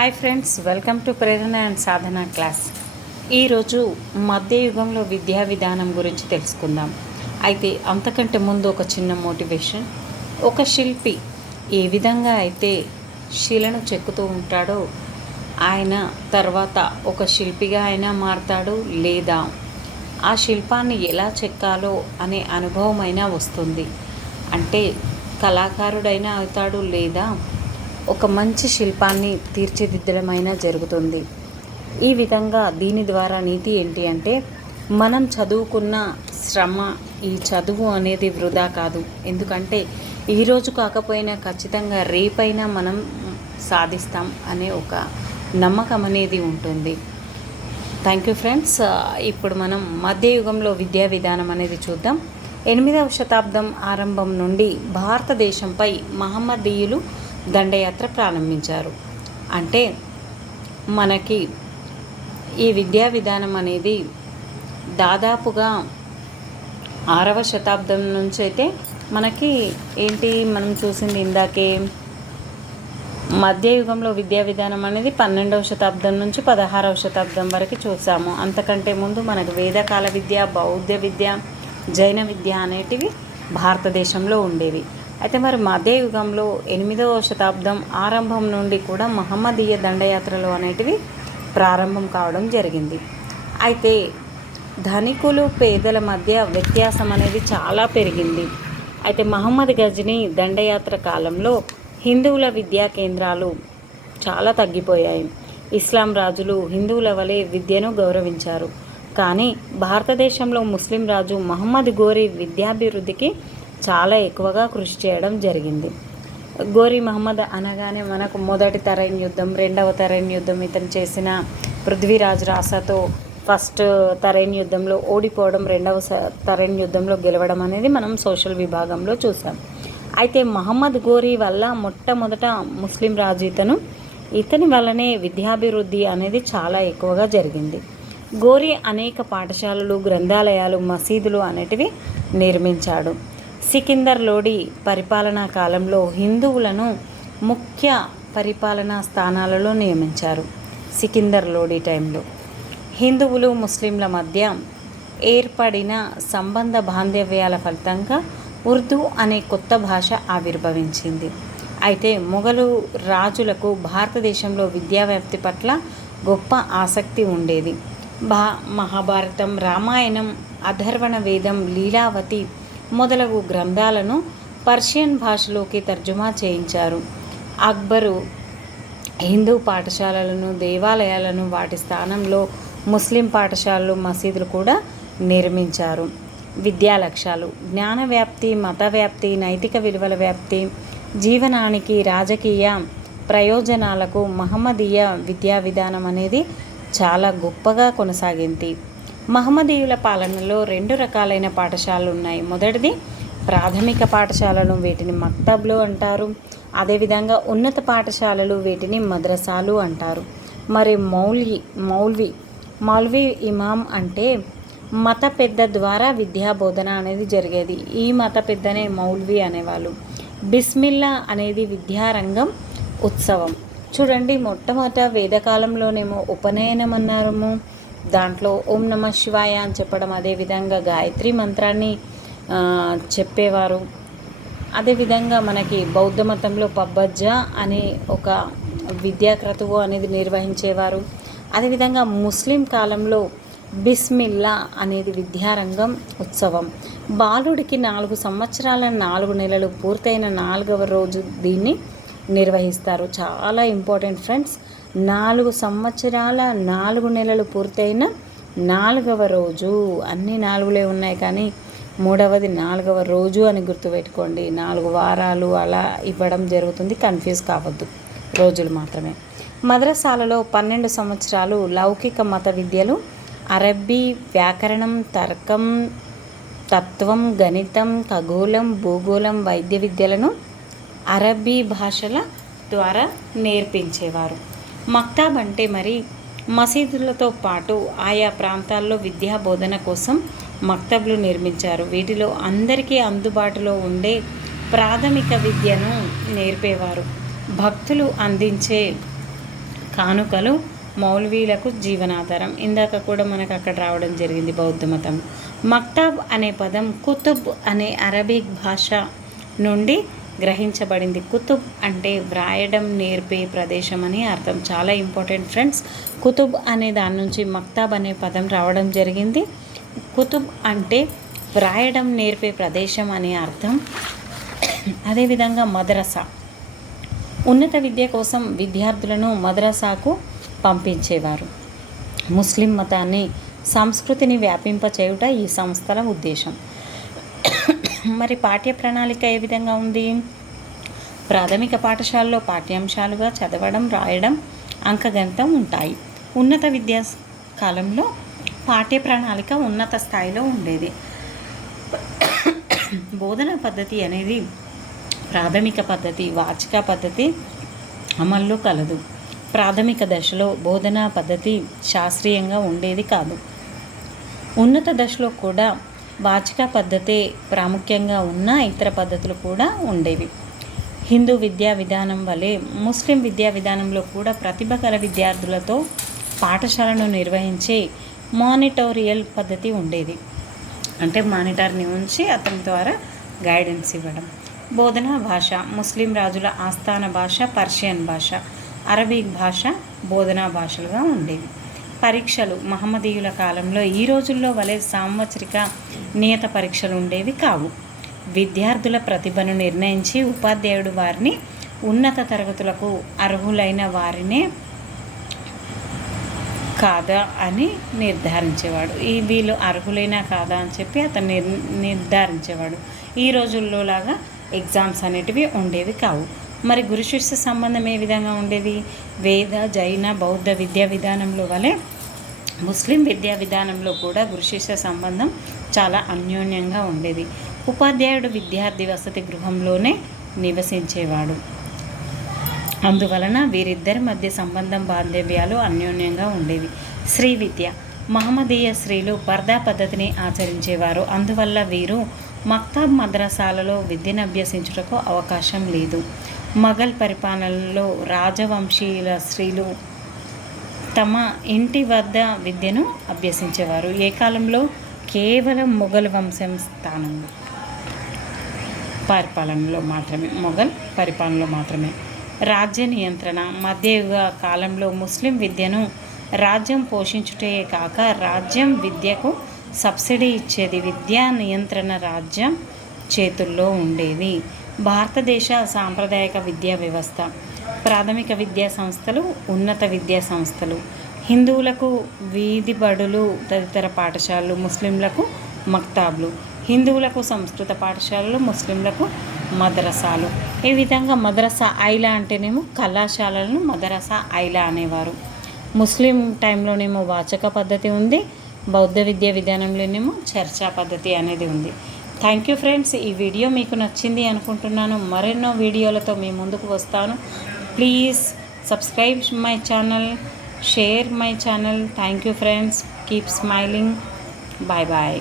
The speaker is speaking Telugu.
Hi friends, welcome to Prerana and Sadhana class. ఈరోజు మధ్యయుగంలో విద్యా విధానం గురించి తెలుసుకుందాం. అయితే అంతకంటే ముందు ఒక చిన్న మోటివేషన్. ఒక శిల్పి ఏ విధంగా అయితే శిలను చెక్కుతూ ఉంటాడో ఆయన తర్వాత ఒక శిల్పిగా అయినా మారతాడు, లేదా ఆ శిల్పాన్ని ఎలా చెక్కాలో అనే అనుభవం అయినా వస్తుంది. అంటే కళాకారుడైనా అవుతాడు, లేదా ఒక మంచి శిల్పాన్ని తీర్చిదిద్దడమైనా జరుగుతుంది. ఈ విధంగా దీని ద్వారా నీతి ఏంటి అంటే, మనం చదువుకున్న శ్రమ, ఈ చదువు అనేది వృధా కాదు. ఎందుకంటే ఈరోజు కాకపోయినా ఖచ్చితంగా రేపైనా మనం సాధిస్తాం అనే ఒక నమ్మకం అనేది ఉంటుంది. Thank you friends. ఇప్పుడు మనం మధ్యయుగంలో విద్యా విధానం అనేది చూద్దాం. 8వ శతాబ్దం ఆరంభం నుండి భారతదేశంపై మహమ్మదీయులు దండయాత్ర ప్రారంభించారు. అంటే మనకి ఈ విద్యా విధానం అనేది దాదాపుగా 6వ శతాబ్దం నుంచి అయితే మనకి ఏంటి మనం చూసింది ఇందాకే మధ్యయుగంలో విద్యా విధానం అనేది 12వ శతాబ్దం నుంచి 16వ శతాబ్దం వరకు చూసాము. అంతకంటే ముందు మనకు వేదకాల విద్య, బౌద్ధ విద్య, జైన విద్య అనేటివి భారతదేశంలో ఉండేవి. అయితే మరి మధ్యయుగంలో 8వ శతాబ్దం ఆరంభం నుండి కూడా మహమ్మదీయ దండయాత్రలు అనేటివి ప్రారంభం కావడం జరిగింది. అయితే ధనికులు పేదల మధ్య వ్యత్యాసం అనేది చాలా పెరిగింది. అయితే మహమ్మద్ గజ్నీ దండయాత్ర కాలంలో హిందువుల విద్యా కేంద్రాలు చాలా తగ్గిపోయాయి. ఇస్లాం రాజులు హిందువుల వలె విద్యను గౌరవించారు. కానీ భారతదేశంలో ముస్లిం రాజు మహమ్మద్ గోరి విద్యాభివృద్ధికి చాలా ఎక్కువగా కృషి చేయడం జరిగింది. గోరి మహమ్మద్ అనగానే మనకు మొదటి తరైన్ యుద్ధం, 2వ తరైన్ యుద్ధం, ఇతను చేసిన పృథ్వీరాజ్ రాసాతో ఫస్ట్ తరైన్ యుద్ధంలో ఓడిపోవడం, 2వ తరైన్ యుద్ధంలో గెలవడం అనేది మనం సోషల్ విభాగంలో చూసాం. అయితే మహమ్మద్ గోరి వల్ల మొట్టమొదట ముస్లిం రాజు ఇతని వల్లనే విద్యాభివృద్ధి అనేది చాలా ఎక్కువగా జరిగింది. గోరి అనేక పాఠశాలలు, గ్రంథాలయాలు, మసీదులు అనేటివి నిర్మించాడు. సికిందర్ లోడి పరిపాలనా కాలంలో హిందువులను ముఖ్య పరిపాలనా స్థానాలలో నియమించారు. సికిందర్ లోడి టైంలో హిందువులు ముస్లింల మధ్య ఏర్పడిన సంబంధ బాంధవ్యాల ఫలితంగా ఉర్దూ అనే కొత్త భాష ఆవిర్భవించింది. అయితే మొఘలు రాజులకు భారతదేశంలో విద్యా వ్యాప్తి పట్ల గొప్ప ఆసక్తి ఉండేది. మహాభారతం, రామాయణం, అథర్వణ వేదం, లీలావతి మొదలగు గ్రంథాలను పర్షియన్ భాషలోకి తర్జుమా చేయించారు. అక్బరు హిందూ పాఠశాలలను, దేవాలయాలను, వాటి స్థానంలో ముస్లిం పాఠశాలలు, మసీదులు కూడా నిర్మించారు. విద్యా లక్ష్యాలు: జ్ఞాన వ్యాప్తి, మత వ్యాప్తి, నైతిక విలువల వ్యాప్తి, జీవనానికి, రాజకీయ ప్రయోజనాలకు మహమ్మదీయ విద్యా విధానం అనేది చాలా గొప్పగా కొనసాగింది. మహమ్మదీయుల పాలనలో 2 రకాలైన పాఠశాలలు ఉన్నాయి. మొదటిది ప్రాథమిక పాఠశాలలు, వీటిని మక్తబ్లు అంటారు. అదేవిధంగా ఉన్నత పాఠశాలలు, వీటిని మద్రసాలు అంటారు. మరి మౌల్వీ ఇమాం అంటే మత పెద్ద ద్వారా విద్యా బోధన అనేది జరిగేది. ఈ మత పెద్దనే మౌల్వీ అనేవాళ్ళు. బిస్మిల్లా అనేది విద్యారంగం ఉత్సవం. చూడండి, మొట్టమొదట వేదకాలంలోనేమో ఉపనయనం అన్నారము, దాంట్లో ఓం నమ శివాయ అని చెప్పడం, అదేవిధంగా గాయత్రి మంత్రాన్ని చెప్పేవారు. అదేవిధంగా మనకి బౌద్ధ మతంలో పబ్బజ్జ అనే ఒక విద్యా క్రతువు అనేది నిర్వహించేవారు. అదేవిధంగా ముస్లిం కాలంలో బిస్మిల్లా అనేది విద్యారంగం ఉత్సవం. బాలుడికి 4 సంవత్సరాల 4 నెలలు పూర్తయిన 4వ రోజు దీన్ని నిర్వహిస్తారు. చాలా ఇంపార్టెంట్ ఫ్రెండ్స్. 4 సంవత్సరాల 4 నెలలు పూర్తయిన 4వ రోజు. అన్ని 4లే ఉన్నాయి, కానీ 3వది 4వ రోజు అని గుర్తుపెట్టుకోండి. 4 వారాలు అలా ఇవ్వడం జరుగుతుంది, కన్ఫ్యూజ్ కావద్దు, రోజులు మాత్రమే. మద్రసాలలో 12 సంవత్సరాలు లౌకిక మత విద్యలు, అరబ్బీ, వ్యాకరణం, తర్కం, తత్వం, గణితం, ఖగోళం, భూగోళం, వైద్య విద్యలను అరబ్బీ భాషల ద్వారా నేర్పించేవారు. మక్తాబ్ అంటే మరి మసీదులతో పాటు ఆయా ప్రాంతాల్లో విద్యా బోధన కోసం మక్తబ్లు నిర్మించారు. వీటిలో అందరికీ అందుబాటులో ఉండే ప్రాథమిక విద్యను నేర్పేవారు. భక్తులు అందించే కానుకలు మౌల్వీలకు జీవనాధారం. ఇందాక కూడా మనకు అక్కడ రావడం జరిగింది బౌద్ధ మతం. మక్తాబ్ అనే పదం కుతుబ్ అనే అరబిక్ భాష నుండి గ్రహించబడింది. కుతుబ్ అంటే వ్రాయడం నేర్పే ప్రదేశం అని అర్థం. చాలా ఇంపార్టెంట్ ఫ్రెండ్స్. కుతుబ్ అనే దాని నుంచి మక్తాబ్ అనే పదం రావడం జరిగింది. కుతుబ్ అంటే వ్రాయడం నేర్పే ప్రదేశం అనే అర్థం. అదేవిధంగా మదరసా, ఉన్నత విద్య కోసం విద్యార్థులను మదరసాకు పంపించేవారు. ముస్లిం మతాన్ని సంస్కృతిని వ్యాపింపచేయుట ఈ సంస్థల ఉద్దేశం. మరి పాఠ్య ప్రణాళిక ఏ విధంగా ఉంది? ప్రాథమిక పాఠశాలలో పాఠ్యాంశాలుగా చదవడం, రాయడం, అంకగణితం ఉంటాయి. ఉన్నత విద్యా కాలంలో పాఠ్య ప్రణాళిక ఉన్నత స్థాయిలో ఉండేది. బోధనా పద్ధతి అనేది ప్రాథమిక పద్ధతి, వాచిక పద్ధతి అమల్లో కలదు. ప్రాథమిక దశలో బోధనా పద్ధతి శాస్త్రీయంగా ఉండేది కాదు. ఉన్నత దశలో కూడా వాచిక పద్ధతే ప్రాముఖ్యంగా ఉన్న ఇతర పద్ధతులు కూడా ఉండేవి. హిందూ విద్యా విధానం వలె ముస్లిం విద్యా విధానంలో కూడా ప్రతిభ గల విద్యార్థులతో పాఠశాలను నిర్వహించే మానిటోరియల్ పద్ధతి ఉండేది. అంటే మానిటర్ని ఉంచి అతని ద్వారా గైడెన్స్ ఇవ్వడం. బోధనా భాష, ముస్లిం రాజుల ఆస్థాన భాష పర్షియన్ భాష, అరబిక్ భాష బోధనా భాషలుగా ఉండేవి. పరీక్షలు మహమ్మదీయుల కాలంలో ఈ రోజుల్లో వలె సాంవత్సరిక నియత పరీక్షలు ఉండేవి కావు. విద్యార్థుల ప్రతిభను నిర్ణయించి ఉపాధ్యాయుడు వారిని ఉన్నత తరగతులకు అర్హులైన వారినే కాదా అని నిర్ధారించేవాడు. వీళ్ళు అర్హులైనా కాదా అని చెప్పి అతను నిర్ధారించేవాడు. ఈ రోజుల్లో లాగా ఎగ్జామ్స్ అనేటివి ఉండేవి కావు. మరి గురు శిష్య సంబంధం ఏ విధంగా ఉండేది? వేద, జైన, బౌద్ధ విద్యా విధానంలో వలె ముస్లిం విద్యా విధానంలో కూడా గురు శిష్య సంబంధం చాలా అన్యోన్యంగా ఉండేది. ఉపాధ్యాయుడు విద్యార్థి వసతి గృహంలోనే నివసించేవాడు. అందువలన వీరిద్దరి మధ్య సంబంధం, బాంధవ్యాలు అన్యోన్యంగా ఉండేవి. స్త్రీ విద్య, మహమ్మదీయ స్త్రీలు పర్దా పద్ధతిని ఆచరించేవారు. అందువల్ల వీరు మక్తాబ్ మద్రసాలలో విద్యను అభ్యసించుటకు అవకాశం లేదు. మొఘల్ పరిపాలనలో రాజవంశీయుల స్త్రీలు తమ ఇంటి వద్ద విద్యను అభ్యసించేవారు. ఏ కాలంలో? కేవలం మొఘల్ వంశం స్థానంలో పరిపాలనలో మాత్రమే. రాజ్య నియంత్రణ, మధ్యయుగ కాలంలో ముస్లిం విద్యను రాజ్యం పోషించుటే కాక రాజ్యం విద్యకు సబ్సిడీ ఇచ్చేది. విద్యా నియంత్రణ రాజ్యం చేతుల్లో ఉండేది. భారతదేశ సాంప్రదాయక విద్యా వ్యవస్థ, ప్రాథమిక విద్యా సంస్థలు, ఉన్నత విద్యా సంస్థలు. హిందువులకు వీధి బడులు, తదితర పాఠశాలలు, ముస్లింలకు మక్తాబ్లు. హిందువులకు సంస్కృత పాఠశాలలు, ముస్లింలకు మదరసాలు. ఈ విధంగా మదరసా ఐలా అంటేనేమో కళాశాలలను మదరసా ఐలా అనేవారు. ముస్లిం టైంలోనేమో వాచక పద్ధతి ఉంది, బౌద్ధ విద్యా విధానంలోనేమో చర్చా పద్ధతి అనేది ఉంది. Thank you friends. ఈ వీడియో మీకు నచ్చింది అనుకుంటున్నాను. మరెన్నో వీడియోలతో మీ ముందుకు వస్తాను. Please subscribe my channel, share my channel. Thank you friends. Keep smiling. Bye bye.